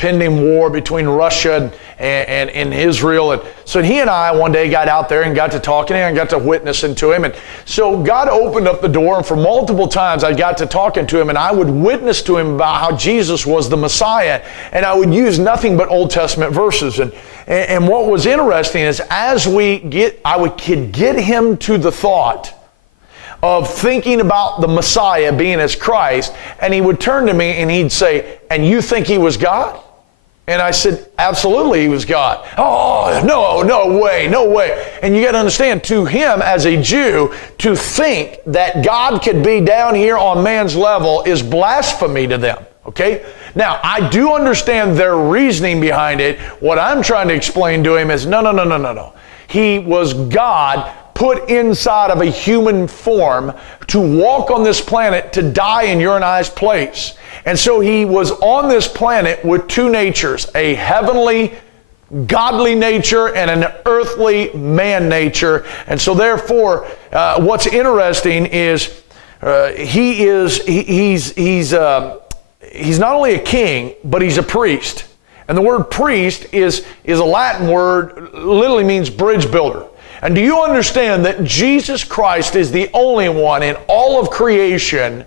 impending war between Russia and Israel. And so he and I one day got out there and got to talking and I got to witnessing to him. And so God opened up the door, and for multiple times I got to talking to him, and I would witness to him about how Jesus was the Messiah, and I would use nothing but Old Testament verses. And what was interesting is I could get him to the thought of thinking about the Messiah being as Christ, and he would turn to me and he'd say, "And you think he was God?" And I said, "Absolutely, he was God." "Oh, no way. And you got to understand, to him as a Jew, to think that God could be down here on man's level is blasphemy to them. Okay? Now, I do understand their reasoning behind it. What I'm trying to explain to him is, no. He was God put inside of a human form to walk on this planet to die in your and I's place. And so he was on this planet with two natures, a heavenly, godly nature and an earthly man nature. And so therefore, what's interesting is he's not only a king, but he's a priest. And the word priest is a Latin word, literally means bridge builder. And do you understand that Jesus Christ is the only one in all of creation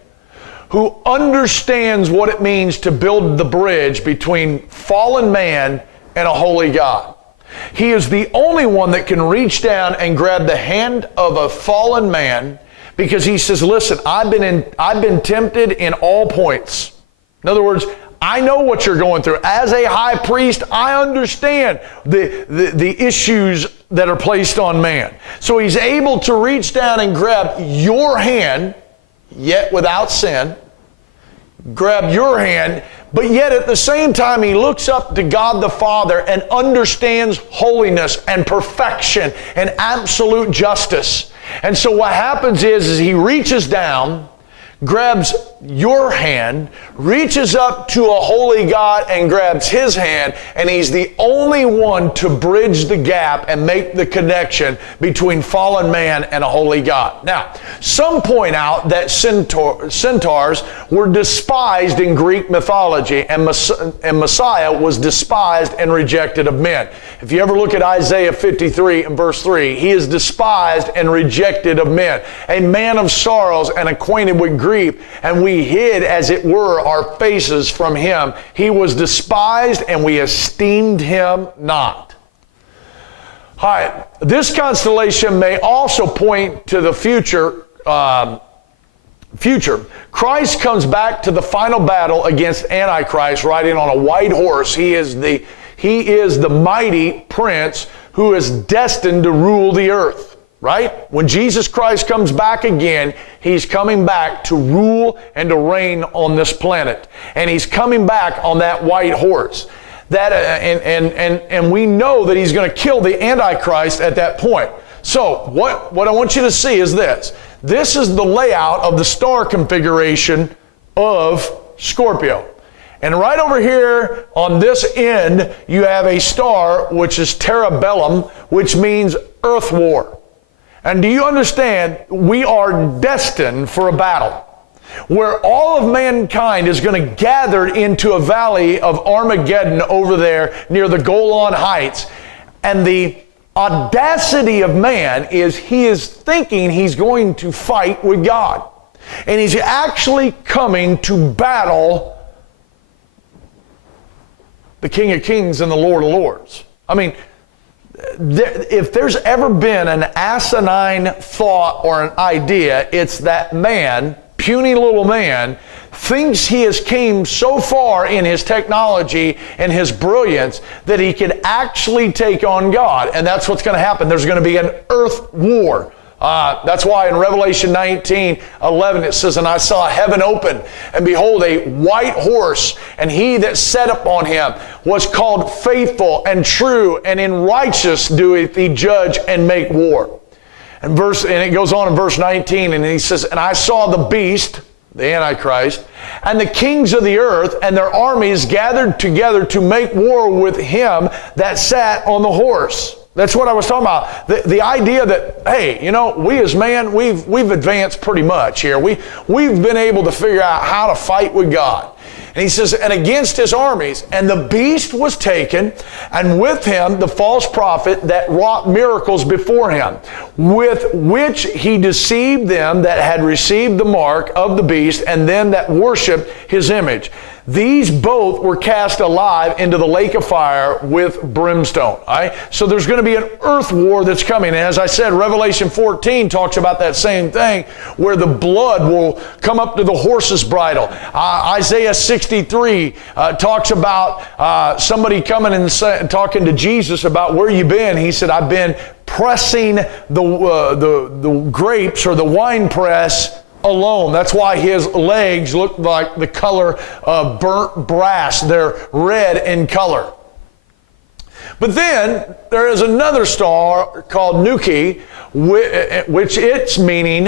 who understands what it means to build the bridge between fallen man and a holy God? He is the only one that can reach down and grab the hand of a fallen man, because he says, "Listen, I've been tempted in all points." In other words, I know what you're going through. As a high priest, I understand the issues that are placed on man. So he's able to reach down and grab your hand, yet without sin, grab your hand, but yet at the same time he looks up to God the Father and understands holiness and perfection and absolute justice. And so what happens is he reaches down, grabs your hand, reaches up to a holy God and grabs his hand, and he's the only one to bridge the gap and make the connection between fallen man and a holy God. Now, some point out that centaurs were despised in Greek mythology, and Messiah was despised and rejected of men. If you ever look at Isaiah 53 and verse 3, he is despised and rejected of men, a man of sorrows and acquainted with grief, and we hid, as it were, our faces from him. He was despised, and we esteemed him not. All right, this constellation may also point to the future. Christ comes back to the final battle against Antichrist riding on a white horse. He is the mighty prince who is destined to rule the earth. Right? When Jesus Christ comes back again, he's coming back to rule and to reign on this planet. And he's coming back on that white horse. And we know that he's going to kill the Antichrist at that point. So what I want you to see is this. This is the layout of the star configuration of Scorpio. And right over here on this end, you have a star which is Terra Bellum, which means earth war. And do you understand, we are destined for a battle where all of mankind is going to gather into a valley of Armageddon over there near the Golan Heights. And the audacity of man is he is thinking he's going to fight with God. And he's actually coming to battle the King of Kings and the Lord of Lords. I mean, if there's ever been an asinine thought or an idea, it's that man, puny little man, thinks he has came so far in his technology and his brilliance that he can actually take on God. And that's what's going to happen. There's going to be an earth war. That's why in Revelation 19:11 it says, "And I saw heaven open, and behold, a white horse, and he that sat upon him was called Faithful and True, and in righteousness doeth he judge and make war." And it goes on in verse 19, and he says, "And I saw the beast," the Antichrist, "and the kings of the earth and their armies gathered together to make war with him that sat on the horse." That's what I was talking about. The idea that, hey, you know, we as man, we've advanced pretty much here. We've been able to figure out how to fight with God. And he says, and against his armies. And the beast was taken, and with him the false prophet that wrought miracles before him, with which he deceived them that had received the mark of the beast, and them that worshipped his image. These both were cast alive into the lake of fire with brimstone. All right? So there's going to be an earth war that's coming. And as I said, Revelation 14 talks about that same thing, where the blood will come up to the horse's bridle. Isaiah 63 talks about somebody coming and talking to Jesus about where you been. He said, I've been pressing the grapes or the wine press alone. That's why his legs look like the color of burnt brass. They're red in color. But then there is another star called Nuki, which its meaning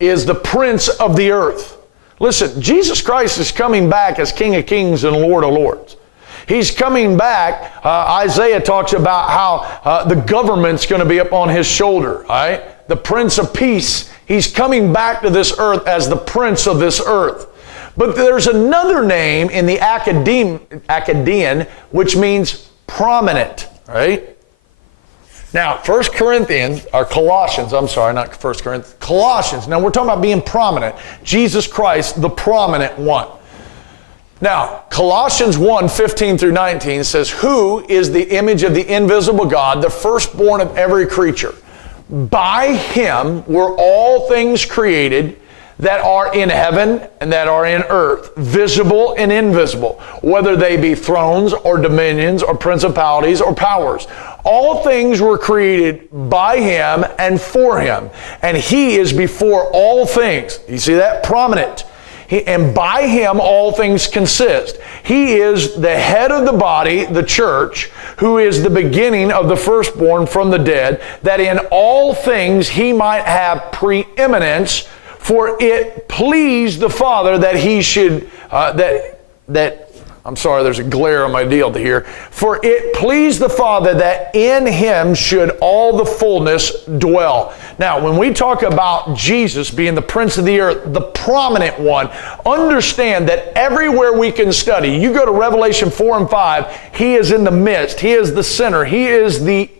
is the Prince of the Earth. Listen, Jesus Christ is coming back as King of Kings and Lord of Lords. He's coming back. Isaiah talks about how the government's going to be up on his shoulder. All right? The Prince of Peace. He's coming back to this earth as the Prince of this earth. But there's another name in the Acadian, which means prominent. Right? Now, Colossians, Colossians. Now, we're talking about being prominent. Jesus Christ, the prominent one. Now, Colossians 1, 15 through 19 says, who is the image of the invisible God, the firstborn of every creature? By him were all things created that are in heaven and that are in earth, visible and invisible, whether they be thrones or dominions or principalities or powers. All things were created by him and for him, and he is before all things. You see that? Prominent. And by him all things consist. He is the head of the body, the church, who is the beginning of the firstborn from the dead, that in all things he might have preeminence. For it pleased the Father that he should, I'm sorry, there's a glare on my deal here. For it pleased the Father that in him should all the fullness dwell. Now, when we talk about Jesus being the Prince of the earth, the prominent one, understand that everywhere we can study, you go to Revelation 4 and 5, he is in the midst. He is the center. He is the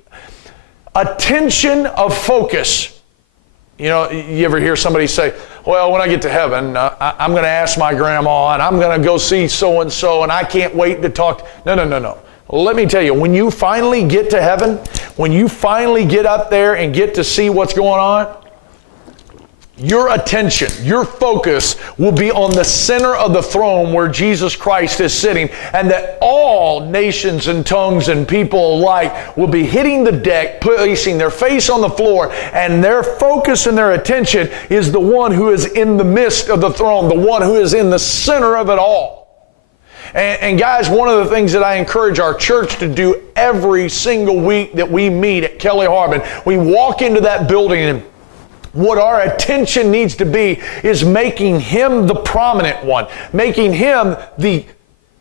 attention of focus. You know, you ever hear somebody say, well, when I get to heaven, I'm going to ask my grandma, and I'm going to go see so-and-so, and I can't wait to talk. No. Let me tell you, when you finally get to heaven, when you finally get up there and get to see what's going on, your attention, your focus will be on the center of the throne where Jesus Christ is sitting, and that all nations and tongues and people alike will be hitting the deck, placing their face on the floor, and their focus and their attention is the one who is in the midst of the throne, the one who is in the center of it all. And guys, one of the things that I encourage our church to do every single week that we meet at Kelly Harbin, we walk into that building, and what our attention needs to be is making him the prominent one, making him the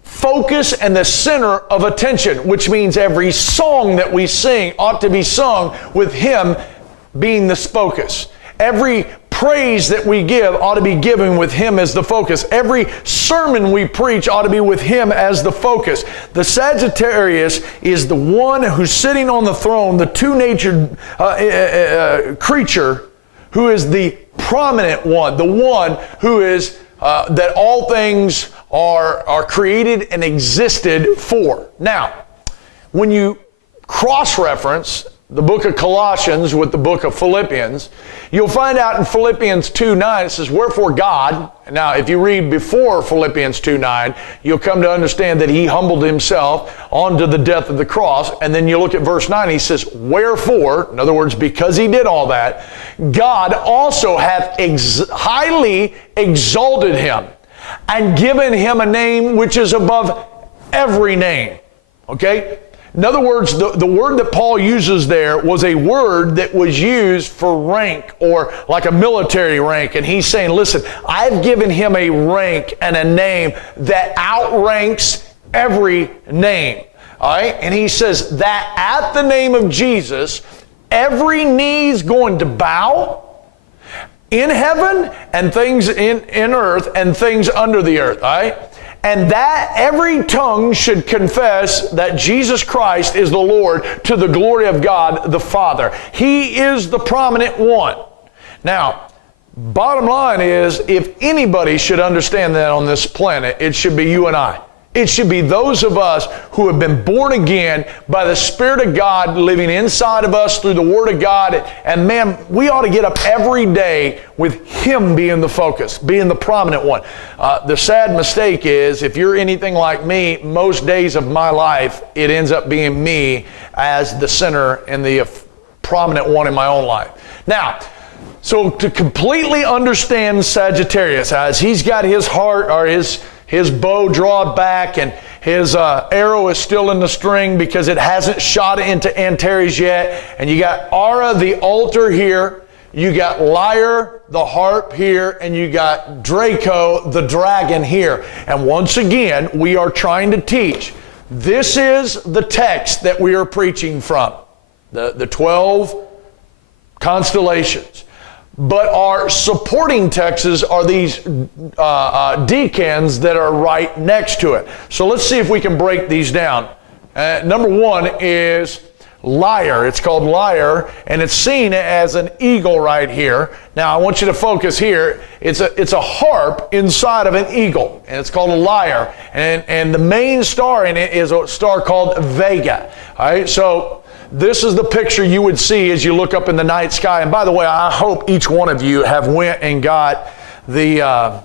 focus and the center of attention, which means every song that we sing ought to be sung with him being the focus. Every praise that we give ought to be given with him as the focus. Every sermon we preach ought to be with him as the focus. The Sagittarius is the one who's sitting on the throne, the two-natured creature, who is the prominent one, the one who is that all things are created and existed for. Now, when you cross-reference the book of Colossians with the book of Philippians, you'll find out in Philippians 2:9, it says, wherefore God, now if you read before Philippians 2:9, you'll come to understand that he humbled himself onto the death of the cross. And then you look at verse 9, he says, wherefore, in other words, because he did all that, God also hath highly exalted him and given him a name which is above every name. Okay? In other words, the word that Paul uses there was a word that was used for rank, or like a military rank. And he's saying, listen, I've given him a rank and a name that outranks every name. All right? And he says that at the name of Jesus, every knee's going to bow in heaven and things in earth and things under the earth. All right? And that every tongue should confess that Jesus Christ is the Lord to the glory of God the Father. He is the prominent one. Now, bottom line is, if anybody should understand that on this planet, it should be you and I. It should be those of us who have been born again by the Spirit of God living inside of us through the Word of God. And man, we ought to get up every day with Him being the focus, being the prominent one. The sad mistake is, if you're anything like me, most days of my life, it ends up being me as the center and the prominent one in my own life. Now, so to completely understand Sagittarius, as he's got his heart or his bow drawn back, and his arrow is still in the string because it hasn't shot into Antares yet. And you got Ara, the altar here. You got Lyre, the harp here. And you got Draco, the dragon here. And once again, we are trying to teach. This is the text that we are preaching from. The 12 constellations. But our supporting texts are these decans that are right next to it. So let's see if we can break these down. Number one is Lyre. It's called Lyre, and it's seen as an eagle right here. Now I want you to focus here. It's a harp inside of an eagle, and it's called a lyre. And the main star in it is a star called Vega. All right, so this is the picture you would see as you look up in the night sky. And by the way, I hope each one of you have went and got the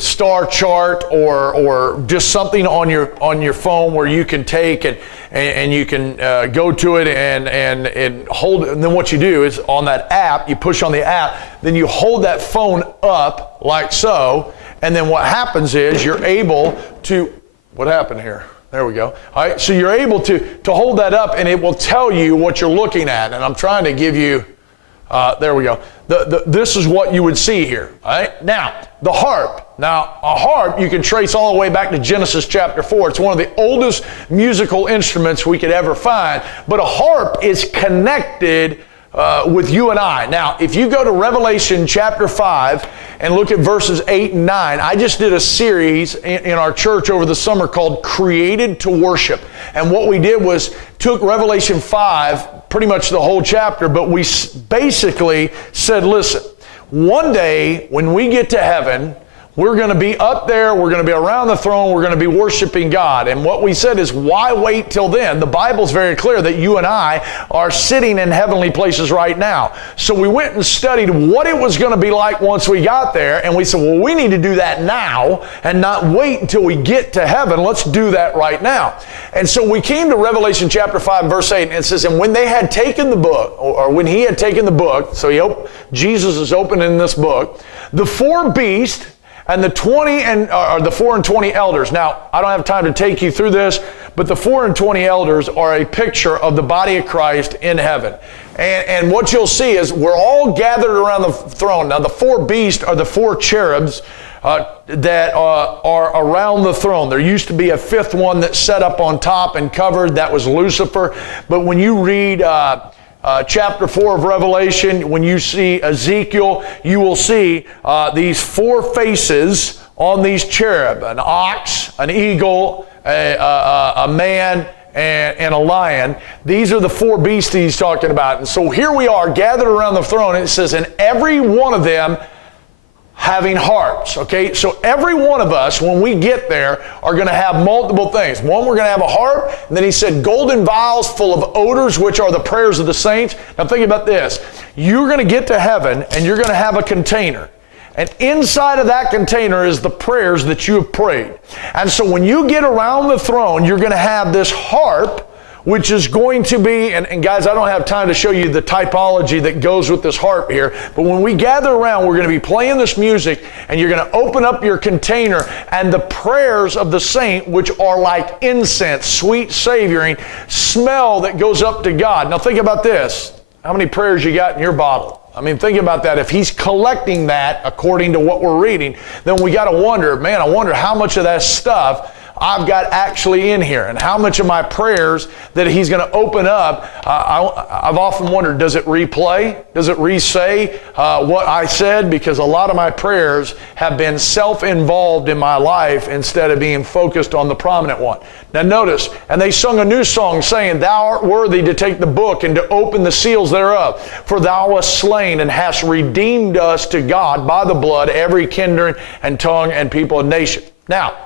star chart or just something on your phone where you can take and you can go to it and hold it. And then what you do is on that app, you push on the app, then you hold that phone up like so. And then what happens is you're able to, what happened here? There we go. All right, so you're able to hold that up, and it will tell you what you're looking at. And I'm trying to give you, there we go. This is what you would see here. All right, now the harp. Now a harp you can trace all the way back to Genesis chapter 4. It's one of the oldest musical instruments we could ever find. But a harp is connected with you and I. Now, if you go to Revelation chapter 5 and look at verses 8 and 9, I just did a series in our church over the summer called Created to Worship. And what we did was took Revelation 5, pretty much the whole chapter, but we basically said, listen, one day when we get to heaven, we're going to be up there, we're going to be around the throne, we're going to be worshiping God. And what we said is, why wait till then? The Bible's very clear that you and I are sitting in heavenly places right now. So we went and studied what it was going to be like once we got there, and we said, well, we need to do that now and not wait until we get to heaven. Let's do that right now. And so we came to Revelation chapter 5, verse 8, and it says, and when they had taken the book, or when he had taken the book, so Jesus is opening this book, the four beasts, and the 4 and 20 elders. Now, I don't have time to take you through this, but the 4 and 20 elders are a picture of the body of Christ in heaven. And what you'll see is we're all gathered around the throne. Now, the 4 beasts are the 4 cherubs that are around the throne. There used to be a 5th one that sat up on top and covered. That was Lucifer. But when you read chapter 4 of Revelation, when you see Ezekiel, you will see these 4 faces on these cherub: an ox, an eagle, a man, and a lion. These are the 4 beasts he's talking about. And so here we are gathered around the throne, and it says, and every one of them having harps. Okay, so every one of us, when we get there, are going to have multiple things. One, we're going to have a harp, and then he said golden vials full of odors, which are the prayers of the saints. Now think about this. You're going to get to heaven, and you're going to have a container. And inside of that container is the prayers that you have prayed. And so when you get around the throne, you're going to have this harp, which is going to be, and guys, I don't have time to show you the typology that goes with this harp here, but when we gather around, we're going to be playing this music, and you're going to open up your container, and the prayers of the saint, which are like incense, sweet savoring smell that goes up to God. Now think about this. How many prayers you got in your bottle? I mean, think about that. If he's collecting that according to what we're reading, then we got to wonder, man, I wonder how much of that stuff I've got actually in here, and how much of my prayers that he's going to open up. I've often wondered, does it replay? Does it re-say what I said? Because a lot of my prayers have been self-involved in my life instead of being focused on the prominent one. Now notice, and they sung a new song saying, Thou art worthy to take the book and to open the seals thereof. For thou wast slain and hast redeemed us to God by the blood, every kindred and tongue and people and nation. Now,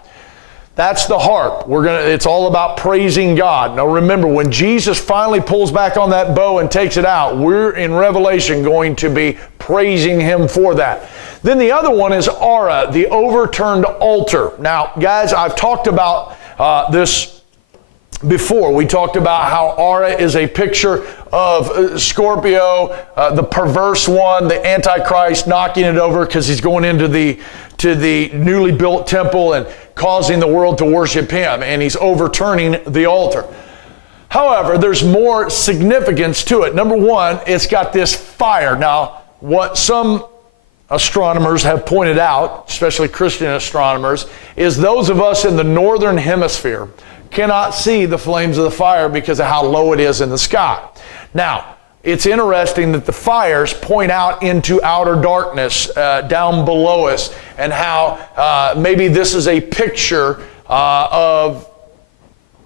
that's the harp. It's all about praising God. Now remember, when Jesus finally pulls back on that bow and takes it out, we're in Revelation going to be praising him for that. Then the other one is Ara, the overturned altar. Now, guys, I've talked about this before. We talked about how Ara is a picture of Scorpio, the perverse one, the Antichrist, knocking it over because he's going into the newly built temple and causing the world to worship him, and he's overturning the altar. However, there's more significance to it. Number one, it's got this fire. Now, what some astronomers have pointed out, especially Christian astronomers, is those of us in the northern hemisphere cannot see the flames of the fire because of how low it is in the sky. Now, it's interesting that the fires point out into outer darkness down below us, and how maybe this is a picture of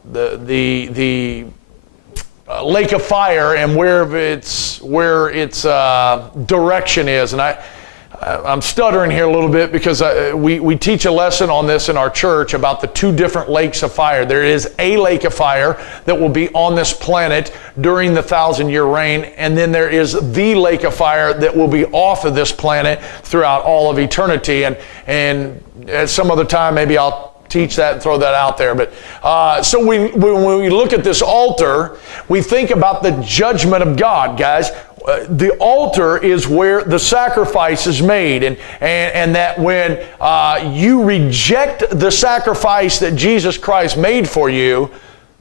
the lake of fire and where its direction is. And I'm stuttering here a little bit because we teach a lesson on this in our church about the two different lakes of fire. There is a lake of fire that will be on this planet during the 1,000-year reign, and then there is the lake of fire that will be off of this planet throughout all of eternity. And at some other time, maybe I'll teach that and throw that out there. But so when we look at this altar, we think about the judgment of God, guys. The altar is where the sacrifice is made, and that when you reject the sacrifice that Jesus Christ made for you,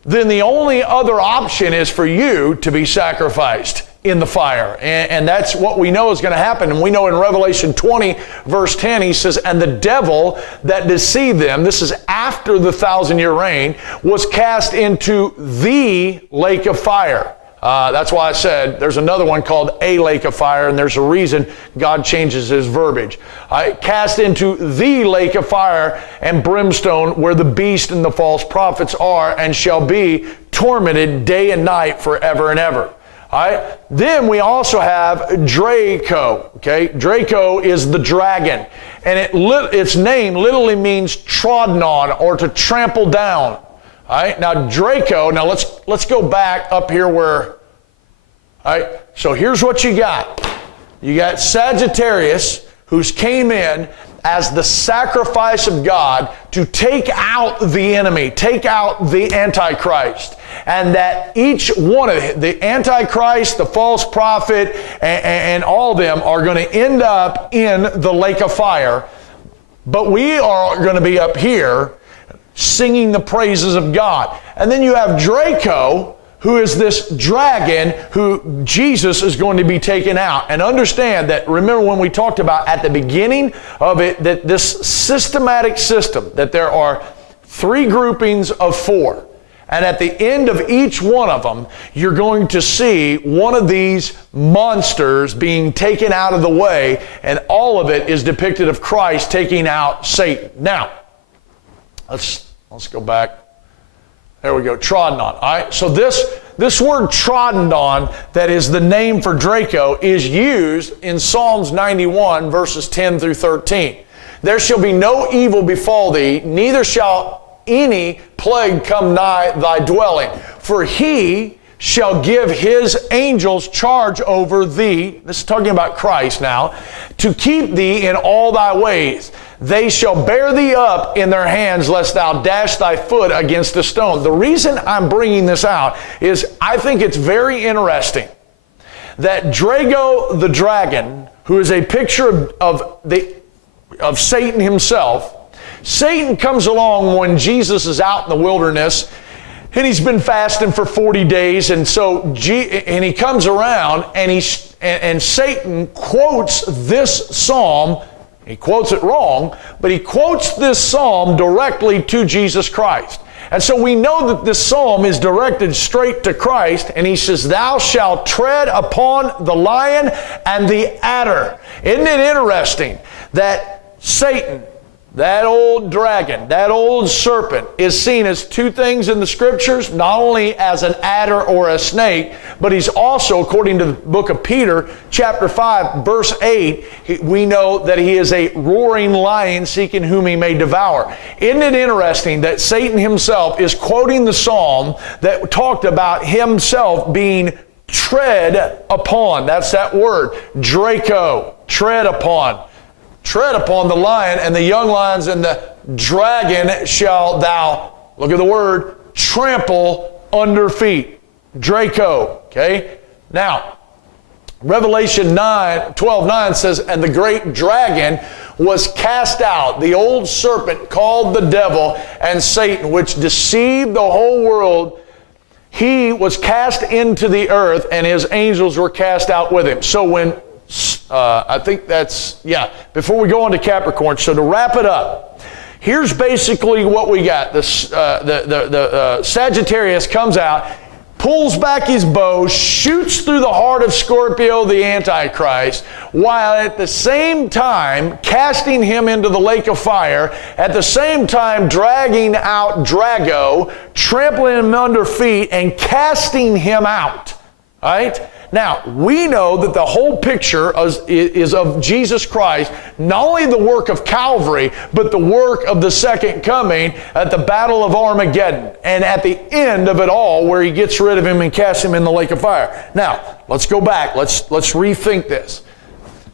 then the only other option is for you to be sacrificed in the fire. And that's what we know is going to happen. And we know in Revelation 20, verse 10, he says, and the devil that deceived them, this is after the 1,000-year reign, was cast into the lake of fire. That's why I said there's another one called a lake of fire, and there's a reason God changes his verbiage. Cast into the lake of fire and brimstone, where the beast and the false prophets are, and shall be tormented day and night forever and ever. All right. Then we also have Draco. Okay, Draco is the dragon, and its name literally means trodden on or to trample down. All right. Now Draco. Now let's go back up here where. All right. So here's what you got. You got Sagittarius, who's came in as the sacrifice of God to take out the enemy, take out the Antichrist. And that each one of the Antichrist, the false prophet, and all of them are going to end up in the lake of fire. But we are going to be up here singing the praises of God. And then you have Draco, who is this dragon who Jesus is going to be taken out. And understand that, remember when we talked about at the beginning of it, that this systematic system, that there are 3 groupings of 4. And at the end of each one of them, you're going to see one of these monsters being taken out of the way, and all of it is depicted of Christ taking out Satan. Now, let's go back. There we go, trodden on. All right, so this word trodden on, that is the name for Draco, is used in Psalms 91, verses 10 through 13. There shall be no evil befall thee, neither shall any plague come nigh thy dwelling. For he shall give his angels charge over thee, this is talking about Christ now, to keep thee in all thy ways. They shall bear thee up in their hands, lest thou dash thy foot against a stone. The reason I'm bringing this out is I think it's very interesting that Drago the dragon, who is a picture of Satan himself, Satan comes along when Jesus is out in the wilderness, and he's been fasting for 40 days, and he comes around, and Satan quotes this psalm He quotes it wrong, but he quotes this psalm directly to Jesus Christ. And so we know that this psalm is directed straight to Christ, and he says, thou shalt tread upon the lion and the adder. Isn't it interesting that Satan, that old dragon, that old serpent, is seen as two things in the Scriptures, not only as an adder or a snake, but he's also, according to the book of Peter, chapter 5, verse 8, we know that he is a roaring lion seeking whom he may devour. Isn't it interesting that Satan himself is quoting the psalm that talked about himself being tread upon? That's that word, Draco, tread upon. Tread upon the lion and the young lions and the dragon shall thou, look at the word, trample under feet. Draco, okay? Now, Revelation 12:9 says, and the great dragon was cast out, the old serpent called the devil and Satan, which deceived the whole world. He was cast into the earth, and his angels were cast out with him. So when I think that's, before we go on to Capricorn, so to wrap it up, here's basically what we got. The Sagittarius comes out, pulls back his bow, shoots through the heart of Scorpio, the Antichrist, while at the same time casting him into the lake of fire, at the same time dragging out Drago, trampling him under feet, and casting him out. All right? Now, we know that the whole picture is of Jesus Christ, not only the work of Calvary, but the work of the second coming at the Battle of Armageddon, and at the end of it all, where he gets rid of him and casts him in the lake of fire. Now, let's go back. Let's rethink this.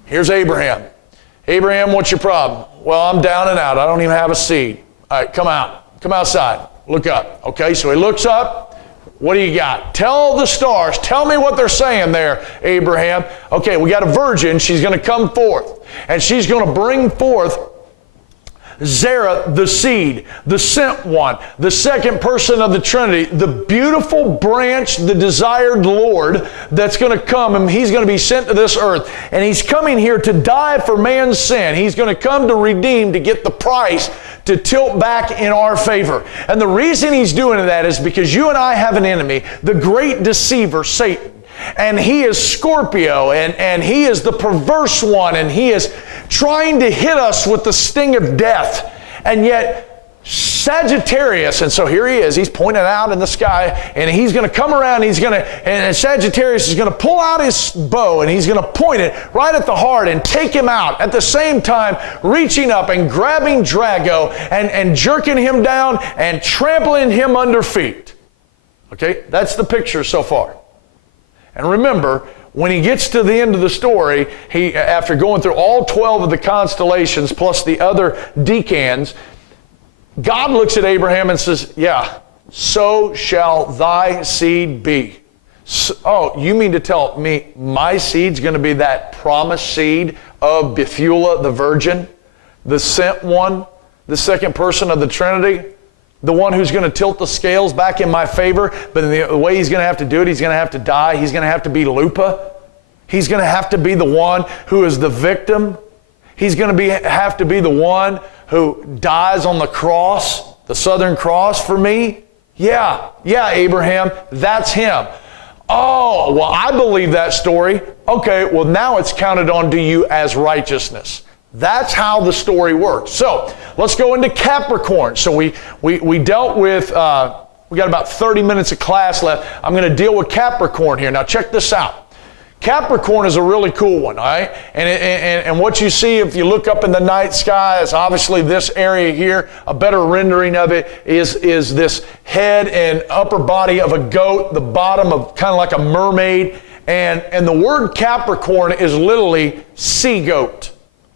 Here's Abraham. Abraham, what's your problem? Well, I'm down and out. I don't even have a seed. All right, come out. Come outside. Look up. Okay, so he looks up. What do you got? Tell the stars. Tell me what they're saying there, Abraham. Okay, we got a virgin. She's going to come forth. And she's going to bring forth Zerah, the seed, the sent one, the second person of the Trinity, the beautiful branch, the desired Lord that's going to come, and he's going to be sent to this earth. And he's coming here to die for man's sin. He's going to come to redeem, to get the price, to tilt back in our favor. And the reason he's doing that is because you and I have an enemy, the great deceiver, Satan. And he is Scorpio, and he is the perverse one, and he is trying to hit us with the sting of death. And yet Sagittarius, and so here he is, he's pointing out in the sky, and he's going to come around, and Sagittarius is going to pull out his bow, and he's going to point it right at the heart and take him out, at the same time reaching up and grabbing Drago and jerking him down and trampling him under feet. Okay, that's the picture so far. And remember, when he gets to the end of the story, he, after going through all 12 of the constellations plus the other decans, God looks at Abraham and says, yeah, so shall thy seed be. So, oh, you mean to tell me my seed's going to be that promised seed of Bethulah the virgin, the sent one, the second person of the Trinity? The one who's going to tilt the scales back in my favor, but the way he's going to have to do it, he's going to have to die. He's going to have to be Lupa. He's going to have to be the one who is the victim. He's going to have to be the one who dies on the cross, the Southern Cross for me. Yeah, Abraham, that's him. Oh, well, I believe that story. Okay, well, now it's counted on to you as righteousness. That's how the story works. So let's go into Capricorn. So we dealt with, we got about 30 minutes of class left. I'm going to deal with Capricorn here. Now check this out. Capricorn is a really cool one, all right? And what you see if you look up in the night sky is obviously this area here. A better rendering of it is this head and upper body of a goat, the bottom of kind of like a mermaid. And the word Capricorn is literally sea goat.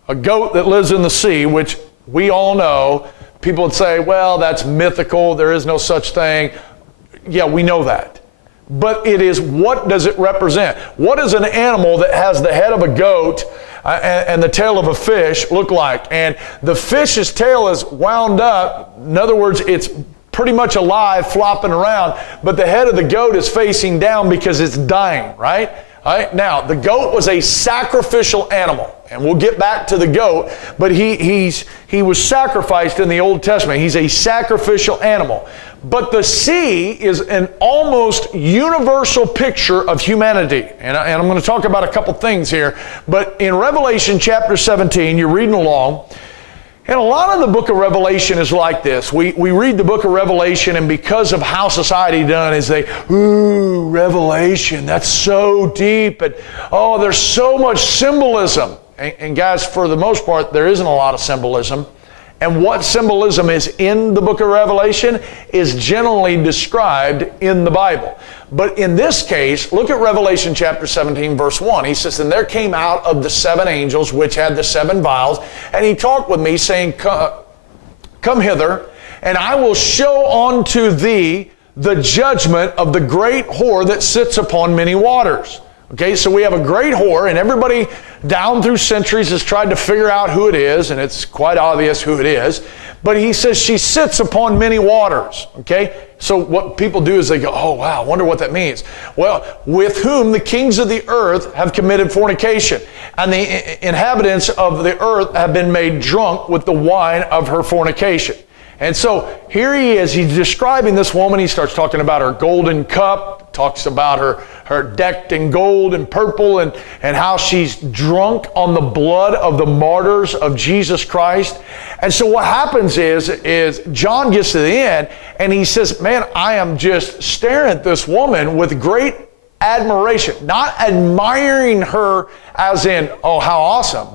A goat that lives in the sea, which we all know. People would say, well, that's mythical. There is no such thing. Yeah, we know that. But it is, what does it represent? What does an animal that has the head of a goat and the tail of a fish look like? And the fish's tail is wound up. In other words, it's pretty much alive, flopping around. But the head of the goat is facing down because it's dying, right? All right, now, the goat was a sacrificial animal, and we'll get back to the goat, but he was sacrificed in the Old Testament. He's a sacrificial animal. But the sea is an almost universal picture of humanity. And I'm going to talk about a couple things here. But in Revelation chapter 17, you're reading along, and a lot of the book of Revelation is like this. We read the book of Revelation, and because of how society done is ooh, Revelation, that's so deep, and oh, there's so much symbolism. And guys, for the most part, there isn't a lot of symbolism. And what symbolism is in the book of Revelation is generally described in the Bible. But in this case, look at Revelation chapter 17, verse 1. He says, "And there came out of the 7 angels which had the 7 vials, and he talked with me, saying, Come hither, and I will show unto thee the judgment of the great whore that sits upon many waters." Okay, so we have a great whore, and everybody down through centuries has tried to figure out who it is, and it's quite obvious who it is. But he says she sits upon many waters. Okay, so what people do is they go, "Oh, wow, I wonder what that means." Well, with whom the kings of the earth have committed fornication, and the inhabitants of the earth have been made drunk with the wine of her fornication. And so here he is, he's describing this woman. He starts talking about her golden cup, talks about her decked in gold and purple, and how she's drunk on the blood of the martyrs of Jesus Christ. And so what happens is John gets to the end, and he says, "Man, I am just staring at this woman with great admiration," not admiring her as in, "Oh, how awesome."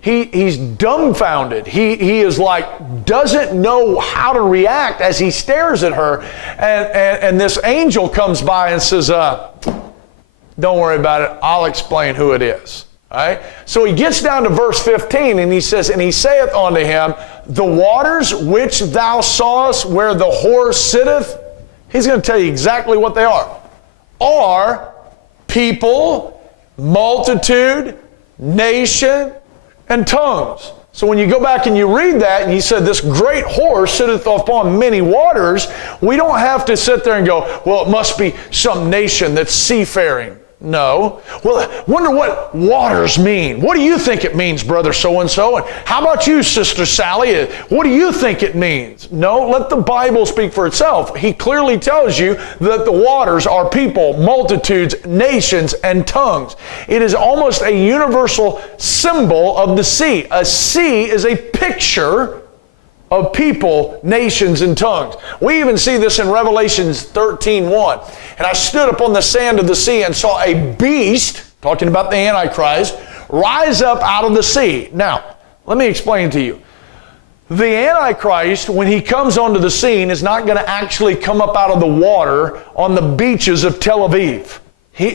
He's dumbfounded. He is like, doesn't know how to react as he stares at her. And this angel comes by and says, "Don't worry about it. I'll explain who it is." All right? So he gets down to verse 15, and he says, "And he saith unto him, The waters which thou sawest where the whore sitteth," he's going to tell you exactly what they are people, multitude, nation, and tongues. So when you go back and you read that, and he said, "This great whore sitteth upon many waters," we don't have to sit there and go, "Well, it must be some nation that's seafaring." No. "Well, wonder what waters mean. What do you think it means, brother so-and-so? And how about you, sister Sally? What do you think it means?" No, let the Bible speak for itself. He clearly tells you that the waters are people, multitudes, nations, and tongues. It is almost a universal symbol of the sea. A sea is a picture of people, nations, and tongues. We even see this in Revelation 13:1. "And I stood upon the sand of the sea and saw a beast," talking about the Antichrist, "rise up out of the sea." Now, let me explain to you. The Antichrist, when he comes onto the scene, is not going to actually come up out of the water on the beaches of Tel Aviv.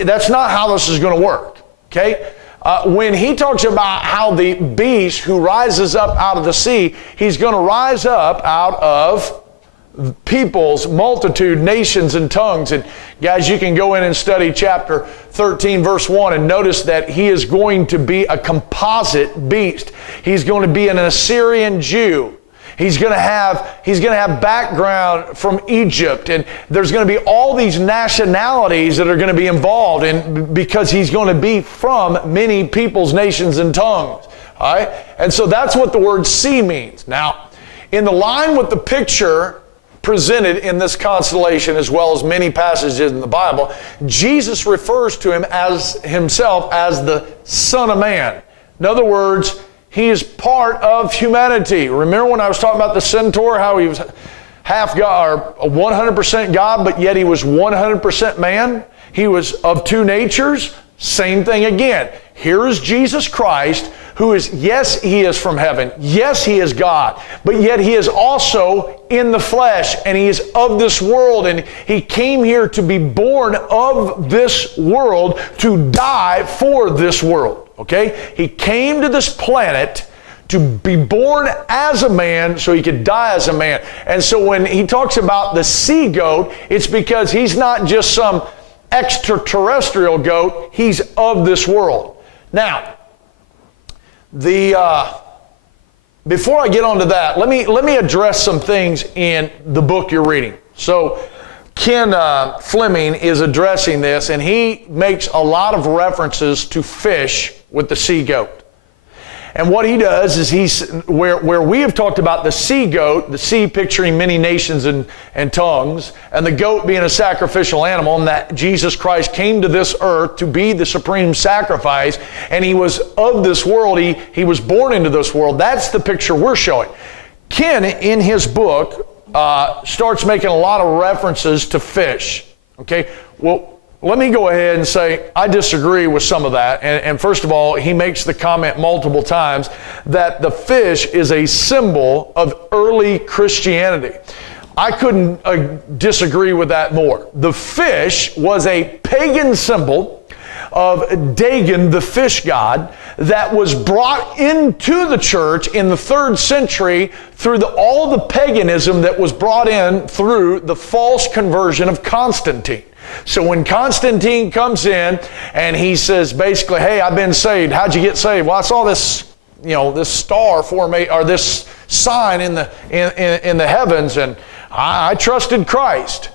That's not how this is going to work. Okay? When he talks about how the beast who rises up out of the sea, he's going to rise up out of peoples, multitude, nations, and tongues. And guys, you can go in and study chapter 13, verse 1, and notice that he is going to be a composite beast. He's going to be an Assyrian Jew. He's going to have background from Egypt, and there's going to be all these nationalities that are going to be involved in, because he's going to be from many peoples, nations, and tongues. All right? And so that's what the word sea means. Now, in the line with the picture presented in this constellation, as well as many passages in the Bible, Jesus refers to himself as the Son of Man. In other words, he is part of humanity. Remember when I was talking about the centaur, how he was half God, or 100% God, but yet he was 100% man? He was of two natures. Same thing again. Here is Jesus Christ, who is, yes, he is from heaven. Yes, he is God. But yet he is also in the flesh, and he is of this world, and he came here to be born of this world, to die for this world. Okay? He came to this planet to be born as a man so he could die as a man. And so when he talks about the sea goat, it's because he's not just some extraterrestrial goat, he's of this world. Now, before I get onto that, let me address some things in the book you're reading. So Ken Fleming is addressing this, and he makes a lot of references to fish with the sea goat. And what he does is where we have talked about the sea goat, the sea picturing many nations and tongues, and the goat being a sacrificial animal, and that Jesus Christ came to this earth to be the supreme sacrifice, and he was of this world, he was born into this world. That's the picture we're showing. Ken, in his book, starts making a lot of references to fish. Okay, well, let me go ahead and say I disagree with some of that. And first of all, he makes the comment multiple times that the fish is a symbol of early Christianity. I couldn't disagree with that more. The fish was a pagan symbol of Dagon, the fish god, that was brought into the church in the 3rd century through all the paganism that was brought in through the false conversion of Constantine. So when Constantine comes in and he says basically, hey, I've been saved. How'd you get saved? Well, I saw this, this star formation or this sign in the heavens, and I trusted Christ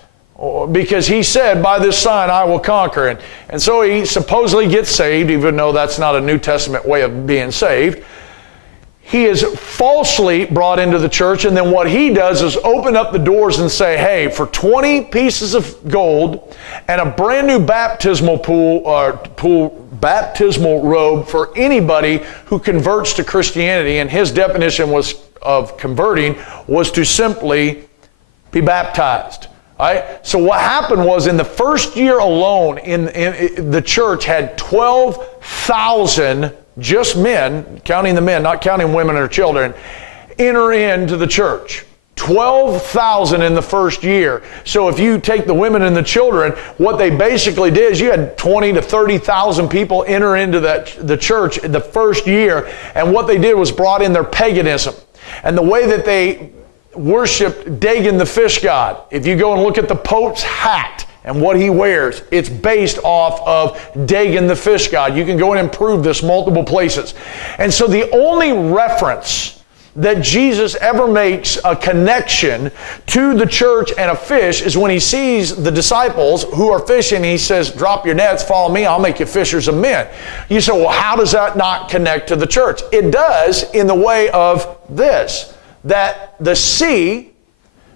because he said, by this sign I will conquer. And so he supposedly gets saved, even though that's not a New Testament way of being saved. He is falsely brought into the church, and then what he does is open up the doors and say, hey, for 20 pieces of gold and a brand new baptismal baptismal robe for anybody who converts to Christianity, and his definition of converting was to simply be baptized. All right? So what happened was, in the first year alone, in the church had 12,000 just men, counting the men, not counting women or children, enter into the church. 12,000 in the first year. So if you take the women and the children, what they basically did is you had 20 to 30,000 people enter into the church the first year, and what they did was brought in their paganism. And the way that they worshiped Dagon, the fish god, if you go and look at the Pope's hat and what he wears, it's based off of Dagon, the fish god. You can go in and prove this multiple places. And so the only reference that Jesus ever makes a connection to the church and a fish is when he sees the disciples who are fishing. He says, drop your nets, follow me, I'll make you fishers of men. You say, well, how does that not connect to the church? It does, in the way of this, that the sea,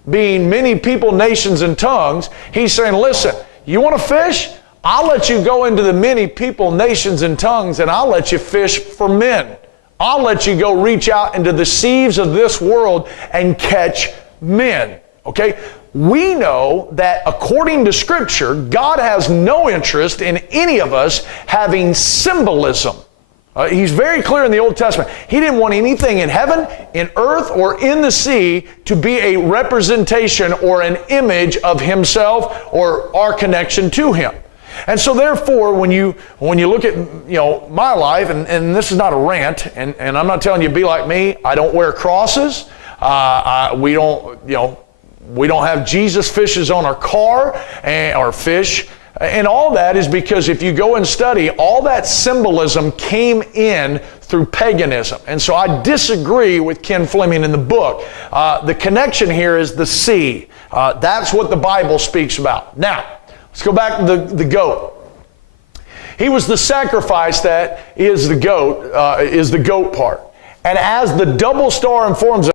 being many people, nations, and tongues, he's saying, listen, you want to fish? I'll let you go into the many people, nations, and tongues, and I'll let you fish for men. I'll let you go reach out into the seas of this world and catch men. Okay? We know that according to Scripture, God has no interest in any of us having symbolism. He's very clear in the Old Testament. He didn't want anything in heaven, in earth, or in the sea to be a representation or an image of himself or our connection to him. And so therefore, when you look at my life, and this is not a rant, and I'm not telling you be like me. I don't wear crosses. We don't have Jesus fishes on our car or fish. And all that is because if you go and study, all that symbolism came in through paganism. And so I disagree with Ken Fleming in the book. The connection here is the sea. That's what the Bible speaks about. Now, let's go back to the goat. He was the sacrifice that is the goat part. And as the double star informs us,